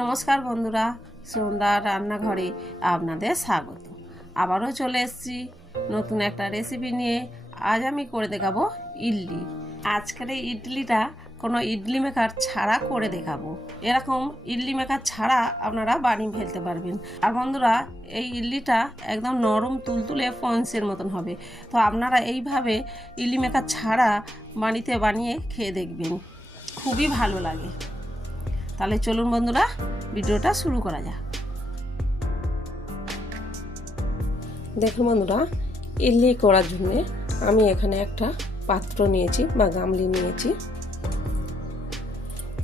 নমস্কার বন্ধুরা, সন্ধ্যার রান্নাঘরে আপনাদের স্বাগত। আবারও চলে এসেছি নতুন একটা রেসিপি নিয়ে। আজ আমি করে দেখাবো ইডলি। আজকের এই ইডলিটা কোনো ইডলি মেকার ছাড়া করে দেখাবো। এরকম ইডলি মেকার ছাড়া আপনারা বানিয়ে ফেলতে পারবেন। আর বন্ধুরা, এই ইডলিটা একদম নরম তুলতুলে স্পঞ্জের মতন হবে। তো আপনারা এইভাবে ইডলি মেকার ছাড়া বাড়িতে বানিয়ে খেয়ে দেখবেন, খুবই ভালো লাগে। তাহলে চলুন বন্ধুরা, ভিডিওটা শুরু করা যাক। দেখুন বন্ধুরা, ইডলি করার জন্য আমি এখানে একটা পাত্র নিয়েছি বা গামলি নিয়েছি।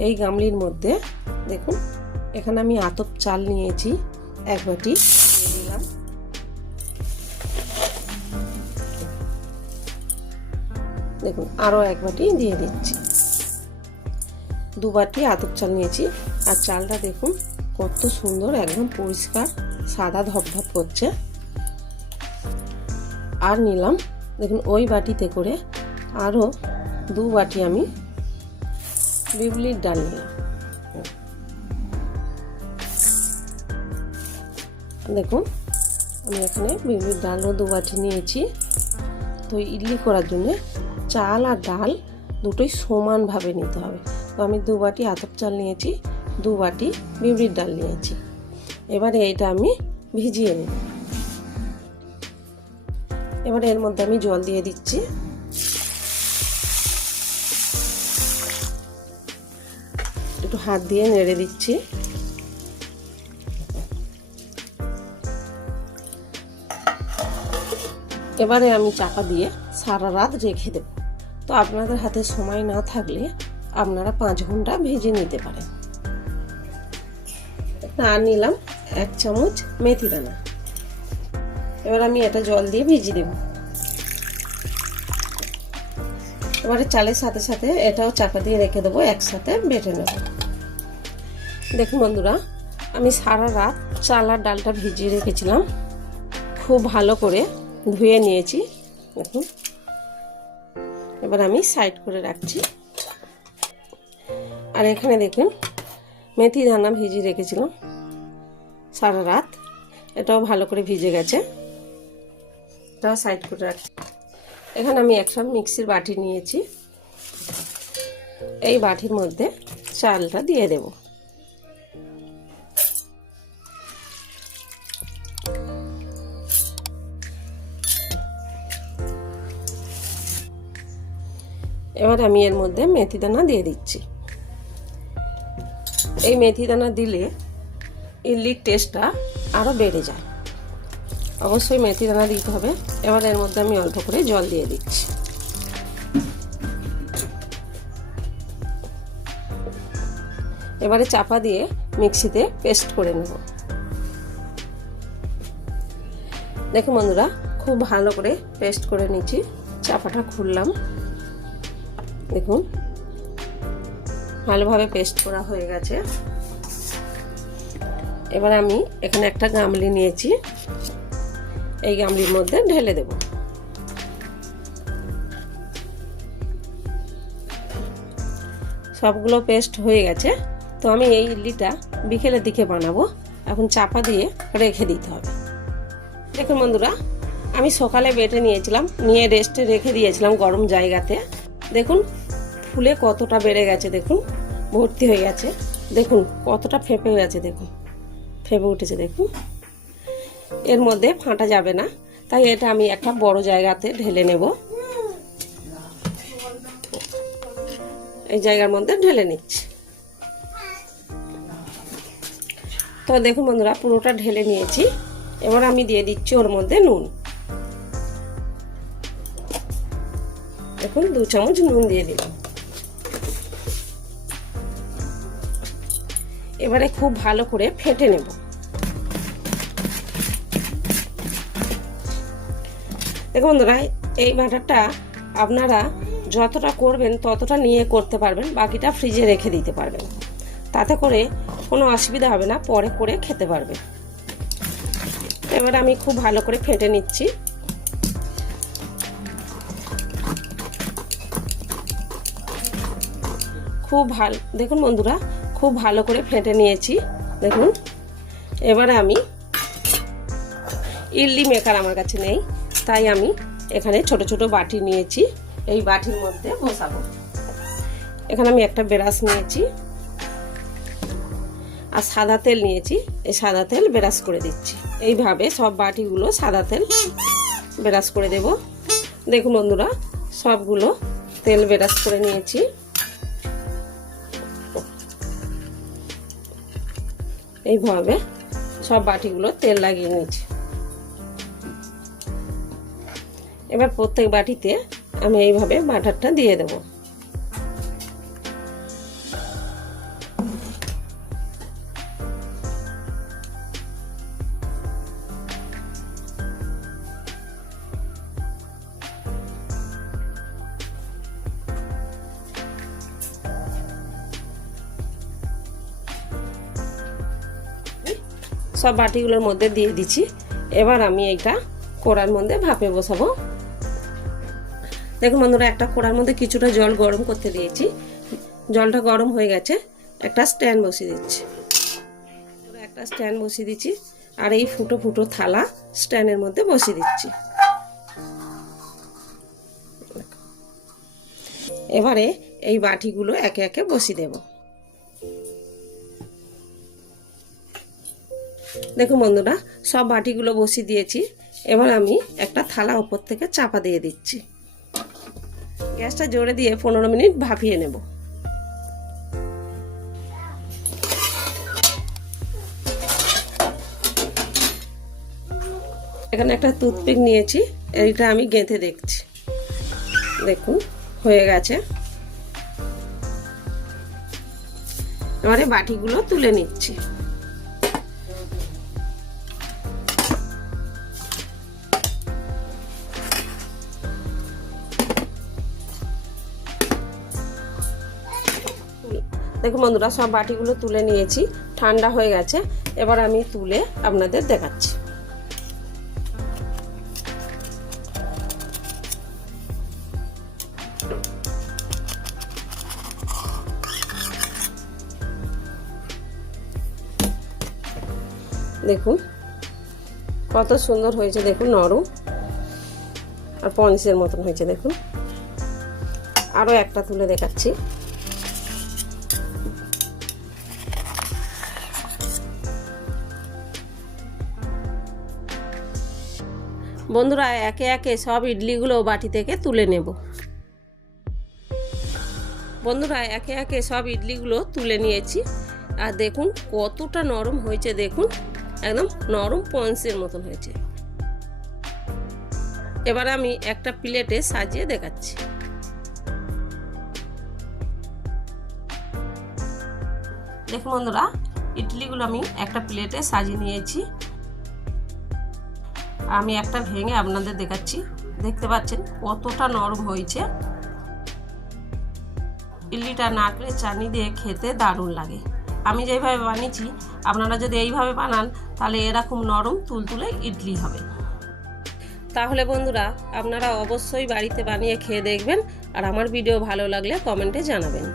এই গামলির মধ্যে দেখুন, এখানে আমি আতপ চাল নিয়েছি এক বাটি, দিয়ে দিলাম। দেখুন, আরও এক বাটি দিয়ে দিচ্ছি। দু বাটি আতপ চাল নিয়েছি। আর চালটা দেখুন কত সুন্দর, একদম পরিষ্কার সাদা ধপধপ করছে। আর নিলাম দেখুন ওই বাটিতে করে আরও দু বাটি আমি বিউলির ডাল নিলাম। দেখুন আমি এখানে বিউলির ডালও দু বাটি নিয়েছি। তো ইডলি করার জন্য চাল আর ডাল দুটোই সমানভাবে নিতে হবে। তো আমি দু বাটি আতপ চাল নিয়েছি, দু বাটি বিউলির ডাল নিয়েছি। এবারে এইটা আমি ভিজিয়ে নিই। এবারে এর মধ্যে আমি জল দিয়ে দিচ্ছি। একটু হাত দিয়ে নেড়ে দিচ্ছি। এবারে আমি চাপা দিয়ে সারা রাত রেখে দেব। তো আপনাদের হাতে সময় না থাকলে আপনারা 5 ঘন্টা ভেজে নিতে পারেন। আর নিলাম 1 চামচ মেথি দানা। এবার আমি এটা জল দিয়ে ভিজিয়ে দেব। এবারে চালের সাথে সাথে এটাও চাপা দিয়ে রেখে দেবো, একসাথে বেটে নেব। দেখুন বন্ধুরা, আমি সারা রাত চাল আর ডালটা ভিজিয়ে রেখেছিলাম। খুব ভালো করে ধুয়ে নিয়েছি। দেখুন, এবার আমি সাইড করে রাখছি। আর এখানে দেখুন মেথি দানা ভিজিয়ে রেখেছিলাম সারা রাত, এটাও ভালো করে ভিজে গেছে। এটাও সাইড করে রাখছি। এখানে আমি একটা মিক্সির বাটি নিয়েছি। এই বাটির মধ্যে চালটা দিয়ে দেব। এবার আমি এর মধ্যে মেথি দানা দিয়ে দিচ্ছি। এই মেথি দানা দিলে ইডলির টেস্টটা আরও বেড়ে যায়। অবশ্যই মেথি দানা দিতে হবে। এবার এর মধ্যে আমি অল্প করে জল দিয়ে দিচ্ছি। এবারে চাপা দিয়ে মিক্সিতে পেস্ট করে নেব। দেখুন বন্ধুরা, খুব ভালো করে পেস্ট করে নিচ্ছি। চাপাটা খুললাম। দেখুন ভালোভাবে পেস্ট করা হয়ে গেছে। এবার আমি এখানে একটা গামলি নিয়েছি, এই গামলির মধ্যে ঢেলে দেব। সবগুলো পেস্ট হয়ে গেছে। তো আমি এই ইডলিটা বিকেলের দিকে বানাবো। এখন চাপা দিয়ে রেখে দিতে হবে। দেখুন বন্ধুরা, আমি সকালে বেটে নিয়েছিলাম, নিয়ে রেস্টে রেখে দিয়েছিলাম গরম জায়গাতে। দেখুন ফুলে কতটা বেড়ে গেছে, দেখুন ভর্তি হয়ে গেছে। দেখুন কতটা ফেঁপে গেছে, দেখুন ফেঁপে উঠেছে। দেখুন এর মধ্যে ফাটা যাবে না, তাই এটা আমি একটা বড় জায়গাতে ঢেলে নেব। এই জায়গার মধ্যে ঢেলে নিচ্ছি। তো দেখুন বন্ধুরা, পুরোটা ঢেলে নিয়েছি। এবার আমি দিয়ে দিচ্ছি ওর মধ্যে নুন। দেখুন 2 চামচ নুন দিয়ে দিলাম। এবারে খুব ভালো করে ফেটে নেব। দেখুন বন্ধুরা, এই ব্যাটারটা আপনারা যতটা করবেন ততটা নিয়ে করতে পারবেন, বাকিটা ফ্রিজে রেখে দিতে পারবেন। তাতে করে কোনো অসুবিধা হবে না, পরে করে খেতে পারবেন। এবার আমি খুব ভালো করে ফেটে নিচ্ছি। খুব ভালো, দেখুন বন্ধুরা, খুব ভালো করে ফেটে নিয়েছি। দেখুন, এবারে আমি ইডলি মেকার আমার কাছে নেই, তাই আমি এখানে ছোট ছোট বাটি নিয়েছি, এই বাটির মধ্যে বসাবো। এখানে আমি একটা ব্রাশ নিয়েছি আর সাদা তেল নিয়েছি, এই সাদা তেল ব্রাশ করে দিচ্ছি। এইভাবে সব বাটিগুলো সাদা তেল ব্রাশ করে দেব। দেখুন বন্ধুরা, সবগুলো তেল ব্রাশ করে নিয়েছি। এইভাবে সব বাটিগুলো তেল লাগিয়ে নিয়েছি। এবার প্রত্যেক বাটিতে আমি এইভাবে বাটারটা দিয়ে দেব। সব বাটিগুলোর মধ্যে দিয়ে দিচ্ছি। এবার আমি এইটা কড়ার মধ্যে ভাপে বসাবো। দেখুন বন্ধুরা, একটা কড়ার মধ্যে কিছুটা জল গরম করতে দিয়েছি। জলটা গরম হয়ে গেছে, একটা স্ট্যান্ড বসিয়ে দিচ্ছি। একটা স্ট্যান্ড বসিয়ে দিচ্ছি আর এই ফুটো ফুটো থালা স্ট্যান্ডের মধ্যে বসিয়ে দিচ্ছি। এবারে এই বাটিগুলো একে একে বসিয়ে দেব। দেখুন বন্ধুরা, সব বাটিগুলো বসিয়ে দিয়েছি। এবার আমি একটা থালা উপর থেকে চাপা দিয়ে দিচ্ছি। গ্যাসটা জোরে দিয়ে 15 মিনিট ভাপিয়ে নেব। এখানে একটা টুথপিক নিয়েছি, এইটা আমি গেঁথে দেখছি। দেখুন হয়ে গেছে। এবারে বাটিগুলো তুলে নিচ্ছি। দেখুন বন্ধুরা, সব বাটিগুলো তুলে নিয়েছি, ঠান্ডা হয়ে গেছে। এবার আমি তুলে আপনাদের দেখাচ্ছি। দেখুন কত সুন্দর হয়েছে, দেখুন নরম আর পঞ্চের মতন হয়েছে। দেখুন আরও একটা তুলে দেখাচ্ছি। বন্ধুরা, একে একে সব ইডলিগুলো বাটি থেকে তুলে নেব। বন্ধুরা, একে একে সব ইডলিগুলো তুলে নিয়েছি আর দেখুন কতটা নরম হয়েছে। দেখুন একদম নরম পঞ্চের মতন হয়েছে। এবার আমি একটা প্লেটে সাজিয়ে দেখাচ্ছি। দেখুন বন্ধুরা, ইডলিগুলো আমি একটা প্লেটে সাজিয়ে নিয়েছি। আমি একটা ভেঙে আপনাদের দেখাচ্ছি। দেখতে পাচ্ছেন কতটা নরম হয়েছে। ইডলিটা নারকেলের চাটনি দিয়ে খেতে দারুণ লাগে। আমি যেভাবে বানিয়েছি, আপনারা যদি এইভাবে বানান তাহলে এরকম নরম তুলতুলে ইডলি হবে। তাহলে বন্ধুরা, আপনারা অবশ্যই বাড়িতে বানিয়ে খেয়ে দেখবেন আর আমার ভিডিও ভালো লাগলে কমেন্টে জানাবেন।